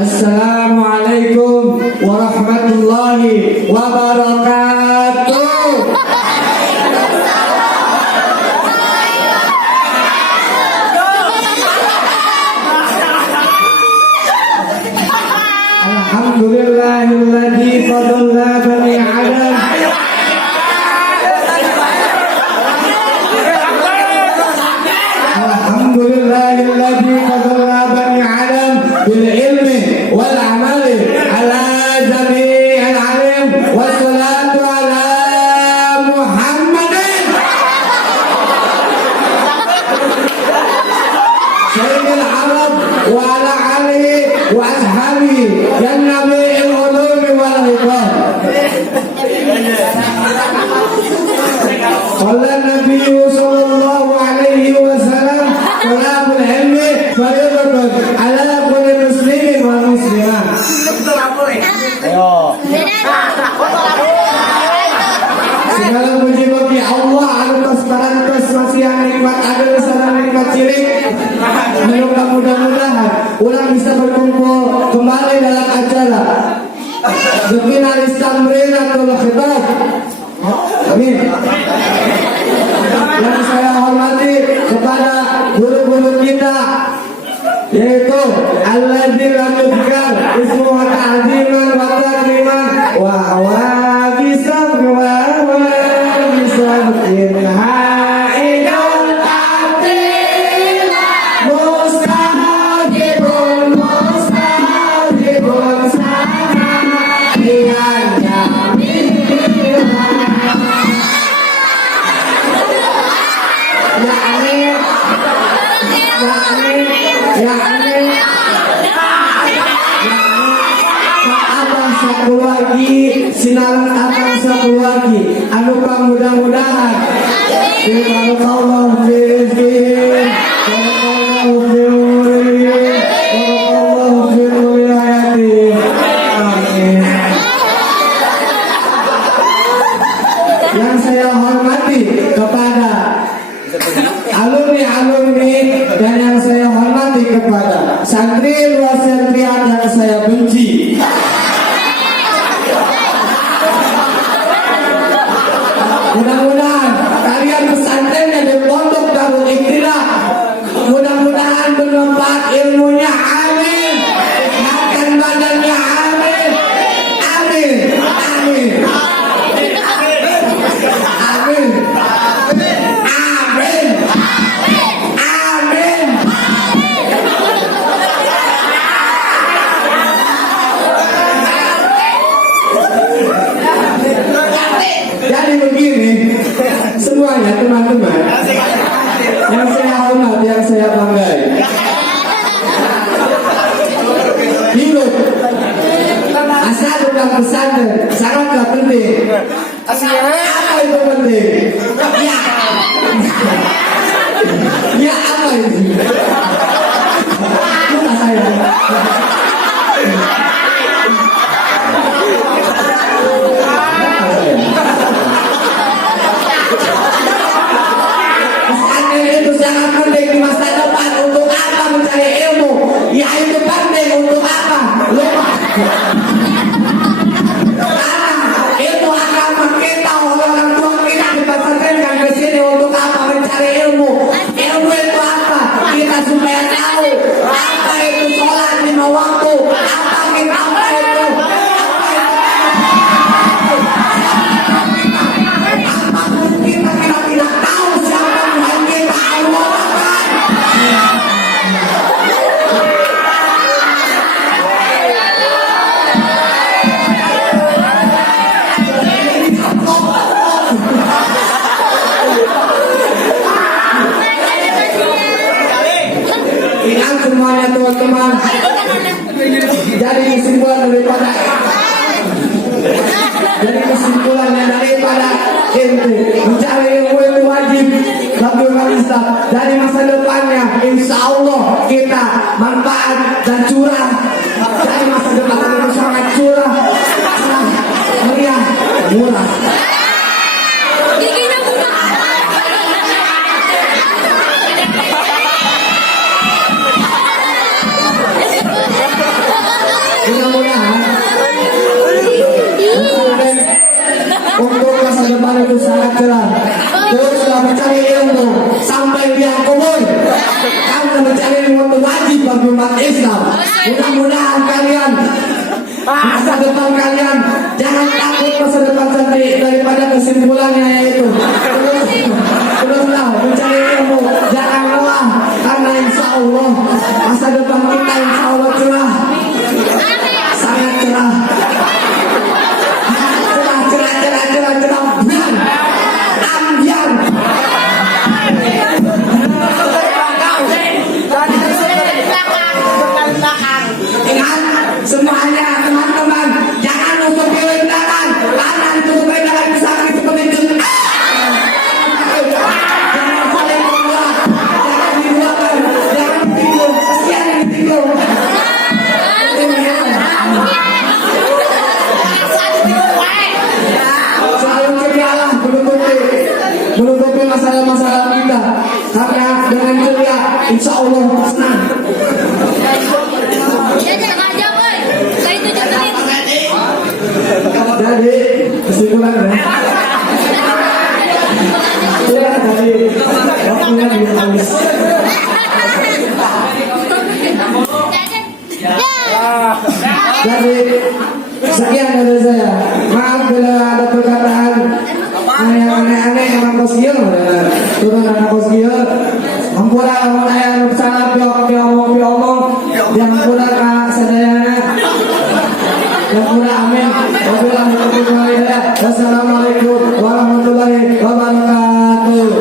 Assalamualaikum warahmatullahi wabarakatuh. Alhamdulillahilladzi fadalla bani Adam. Alhamdulillahilladzi fadalla bani Adam bil ilmi wal amali ala jami'il alim wassalatu ala Muhammadin sayyidil arab wa ala alihi wa ashabihi ya nabi'il ulumi wal hikam. Qala nabiyyu sallallahu alaihi wasallam talabul ilmi fardhatun ala kulli muslimin wal muslimah. Segala puji bagi Allah atas parantos masih yang nikmat ada salam nikmat cilik. Mudah-mudahan ulang bisa berkumpul kembali dalam acara Zikir Istamrinatul Khitab. Amin. Yang saya hormati kepada guru-guru kita, yaitu alladzina lam yuzkar ismuhu ta'ziman wa takriman wa bisabri wa bisabrin haidul atil mustahibun sama dengan sinaran akan satu lagi anu mudah-mudahan Allah bizin amin. Yang saya hormati kepada alumni dan yang saya hormati kepada santri luar santrian yang saya benci. Mudah-mudahan kalian pesantrennya di pondok Darul Ikhtilaf, mudah-mudahan bermanfaat ilmunya, amin. Makan badannya, amin. Amin. Amin. Amin. Amin. Amin. Jadi begini, semuanya teman-teman, yang saya hormat, yang saya banggai, hidup asal bukan pesantren sangatlah penting. Apa itu penting? Ya apa itu? Bukan saya. Pesantren itu sangat penting di masa depan. Untuk apa mencari ilmu? Ya itu penting untuk apa? Lupa. Ilmu agama kita, orang tua kita dipesantrenkan ke sini untuk apa? Mencari ilmu. Ilmu itu apa? Kita supaya semuanya teman-teman. Jadi kesimpulannya daripada ente mencari ilmu itu wajib bagi umat Islam. Dari masa depannya insya Allah kita manfaat dan curah. Dari masa depan itu sangat curah, meriah, murah. Mudah-mudahan untuk masa depan itu sangat cerah. Teruslah mencari ilmu sampai dia kubur. Karena mencari ilmu itu wajib bagi umat Islam. Mudah-mudahan kalian masa depan kalian jangan takut masa depan sendiri. Daripada kesimpulannya yaitu teruslah mencari ilmu, jangan lelah, karena insya Allah masa depan kita insya Allah cerah, sangat cerah. Semuanya teman-teman jangan nutup kelendaran, kanan tutup kelendaran misalkan seperti itu. Jangan saling membuat, jangan dibuatkan, jangan ditikung, kesian yang ditikung. Selalu cerialah menutupi masalah-masalah kita, karena dengan ceria insya Allah senang. Jadi kesimpulannya sudah dari waktunya habis. Jadi sekian dari saya. Maaf bila ada perkataan aneh-aneh yang kosio, turun anak kosio. Ampura yang sangat piomong yang pura sadayana. Yang pura amin. Wassalamualaikum warahmatullahi wabarakatuh.